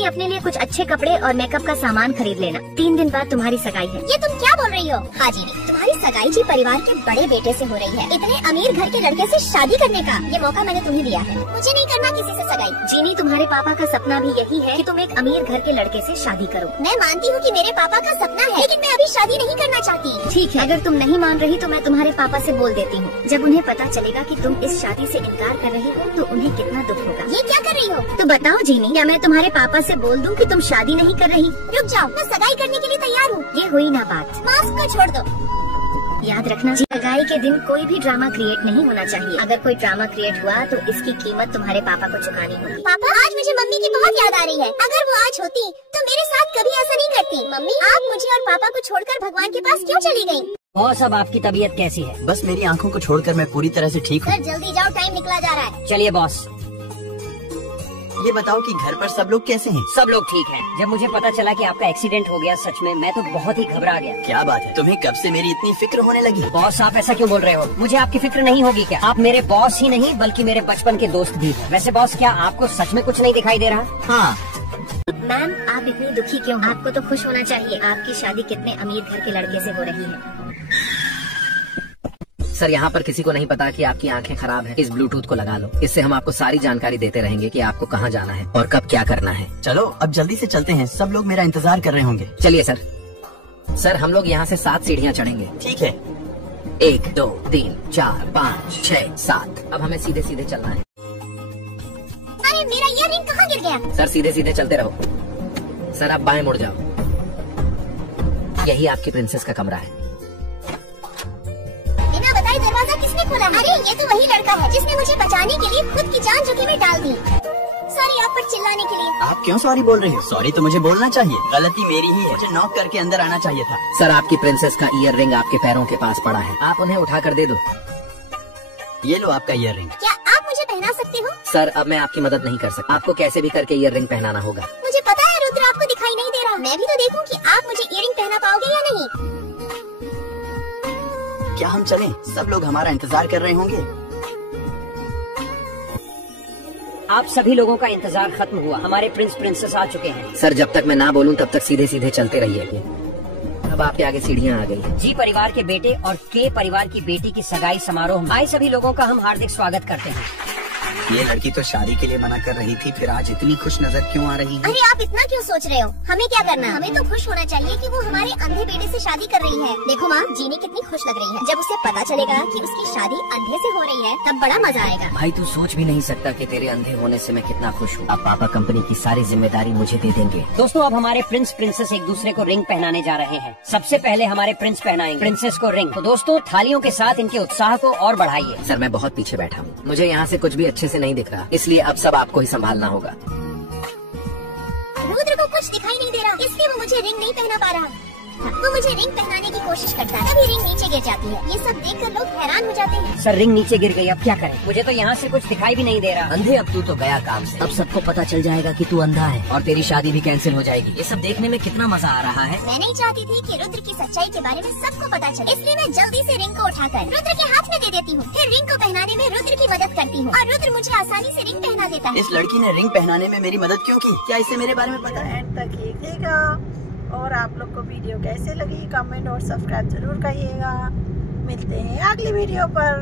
जीनी अपने लिए कुछ अच्छे कपड़े और मेकअप का सामान खरीद लेना, 3 दिन बाद तुम्हारी सगाई है। ये तुम क्या बोल रही हो? हाँ जीनी, तुम्हारी सगाई जी परिवार के बड़े बेटे से हो रही है। इतने अमीर घर के लड़के से शादी करने का ये मौका मैंने तुम्हें दिया है। मुझे नहीं करना किसी से सगाई। जीनी, तुम्हारे पापा का सपना भी यही है कि तुम एक अमीर घर के लड़के से शादी करो। मैं मानती हूँ कि मेरे पापा का सपना है, लेकिन मैं अभी शादी नहीं करना चाहती। ठीक है, अगर तुम नहीं मान रही तो मैं तुम्हारे पापा से बोल देती हूँ। जब उन्हें पता चलेगा कि तुम इस शादी से इनकार कर रही हो तो उन्हें कितना दुख होगा। ये क्या कर रही हो? तो बताओ जीनी, क्या मैं तुम्हारे पापा से बोल दूं कि तुम शादी नहीं कर रही? रुक जाओ, मैं सगाई करने के लिए तैयार हूँ। ये हुई ना बात। मास्क को छोड़ दो। याद रखना, सगाई के दिन कोई भी ड्रामा क्रिएट नहीं होना चाहिए। अगर कोई ड्रामा क्रिएट हुआ तो इसकी कीमत तुम्हारे पापा को चुकानी होगी। पापा, आज मुझे मम्मी की बहुत याद आ रही है। अगर वो आज होती तो मेरे साथ कभी ऐसा नहीं करती। मम्मी, आप मुझे और पापा को छोड़कर भगवान के पास क्यों चली गयी? बॉस, अब आपकी तबीयत कैसी है? बस मेरी आंखों को छोड़कर मैं पूरी तरह से ठीक हूँ। सर जल्दी जाओ, टाइम निकला जा रहा है। चलिए बॉस। ये बताओ कि घर पर सब लोग कैसे हैं? सब लोग ठीक हैं। जब मुझे पता चला कि आपका एक्सीडेंट हो गया, सच में मैं तो बहुत ही घबरा गया। क्या बात है, तुम्हें कब से मेरी इतनी फिक्र होने लगी? बॉस, आप ऐसा क्यों बोल रहे हो? मुझे आपकी फिक्र नहीं होगी क्या? आप मेरे बॉस ही नहीं बल्कि मेरे बचपन के दोस्त भी हैं। वैसे बॉस, क्या आपको सच में कुछ नहीं दिखाई दे रहा? हाँ। मैम, आप इतनी दुखी क्यों? आपको तो खुश होना चाहिए। आपकी शादी कितने अमीर घर के लड़के से हो रही है। सर, यहाँ पर किसी को नहीं पता कि आपकी आंखें खराब हैं। इस ब्लूटूथ को लगा लो, इससे हम आपको सारी जानकारी देते रहेंगे कि आपको कहाँ जाना है और कब क्या करना है। चलो अब जल्दी से चलते हैं, सब लोग मेरा इंतजार कर रहे होंगे। चलिए सर। सर, हम लोग यहाँ से 7 सीढ़ियाँ चढ़ेंगे। ठीक है। 1 2 3 4 5 6 7। अब हमें सीधे सीधे चलना है। अरे मेरा ईयररिंग कहाँ गिर गया? सर, सीधे सीधे चलते रहो। सर, आप बाएं मुड़ जाओ। यही आपकी प्रिंसेस का कमरा है। दरवाजा किसने खोला? अरे ये तो वही लड़का है जिसने मुझे बचाने के लिए खुद की जान जोखिम में डाल दी। सॉरी आप पर चिल्लाने के लिए। आप क्यों सॉरी बोल रहे हो? सॉरी तो मुझे बोलना चाहिए, गलती मेरी ही है। मुझे नॉक करके अंदर आना चाहिए था। सर, आपकी प्रिंसेस का ईयर रिंग आपके पैरों के पास पड़ा है, आप उन्हें उठा कर दे दो। ये लो आपका ईयर रिंग। क्या आप मुझे पहना सकते हो? सर, अब मैं आपकी मदद नहीं कर सकता। आपको कैसे भी करके ईयर रिंग पहनाना होगा। मुझे पता है रुद्र आपको दिखाई नहीं दे रहा। मैं भी तो देखूं कि आप मुझे ईयररिंग पहना पाओगे या नहीं। क्या हम चलें? सब लोग हमारा इंतजार कर रहे होंगे। आप सभी लोगों का इंतजार खत्म हुआ। हमारे प्रिंस प्रिंसेस आ चुके हैं। सर, जब तक मैं ना बोलूं तब तक सीधे सीधे चलते रहिए। अब आपके आगे सीढ़ियाँ आ गई हैं। जी परिवार के बेटे और के परिवार की बेटी की सगाई समारोह में आए सभी लोगों का हम हार्दिक स्वागत करते हैं। ये लड़की तो शादी के लिए मना कर रही थी, फिर आज इतनी खुश नजर क्यों आ रही है? अरे आप इतना क्यों सोच रहे हो? हमें क्या करना? हमें तो खुश होना चाहिए कि वो हमारे अंधे बेटे से शादी कर रही है। देखो माँ, जीनी कितनी खुश लग रही है। जब उसे पता चलेगा कि उसकी शादी अंधे से हो रही है तब बड़ा मजा आएगा। भाई, तू सोच भी नहीं सकता कि तेरे अंधे होने से मैं कितना खुश हूँ। अब पापा कंपनी की सारी जिम्मेदारी मुझे दे देंगे। दोस्तों, अब हमारे प्रिंस प्रिंसेस एक दूसरे को रिंग पहनाने जा रहे हैं। सबसे पहले हमारे प्रिंस पहनाएंगे प्रिंसेस को रिंग। तो दोस्तों, थालियों के साथ इनके उत्साह को और बढ़ाइए। सर, मैं बहुत पीछे बैठा हूँ, मुझे यहाँ से कुछ भी अच्छे से नहीं दिख रहा, इसलिए अब सब आपको ही संभालना होगा। रुद्र को कुछ दिखाई नहीं दे रहा, इसलिए वो मुझे रिंग नहीं पहना पा रहा। वो मुझे रिंग पहनाने की कोशिश करता है, तभी रिंग नीचे गिर जाती है। ये सब देखकर लोग हैरान हो जाते हैं। सर, रिंग नीचे गिर गई, अब क्या करें? मुझे तो यहाँ से कुछ दिखाई भी नहीं दे रहा। अंधे, अब तू तो गया काम से। अब सबको पता चल जाएगा कि तू अंधा है और तेरी शादी भी कैंसिल हो जाएगी। ये सब देखने में कितना मजा आ रहा है। मैं नहीं चाहती थी कि रुद्र की सच्चाई के बारे में सबको पता चले, इसलिए मैं जल्दी से रिंग को उठाकर रुद्र के हाथ में दे देती हूँ। फिर रिंग को पहनाने में रुद्र की मदद करती हूँ और रुद्र मुझे आसानी से रिंग पहना देता है। इस लड़की ने रिंग पहनाने में मेरी मदद क्यों की? क्या इसे मेरे बारे में पता है? एंड तक देखिएगा और आप लोग को वीडियो कैसे लगी कमेंट और सब्सक्राइब जरूर करिएगा। मिलते हैं अगली वीडियो पर।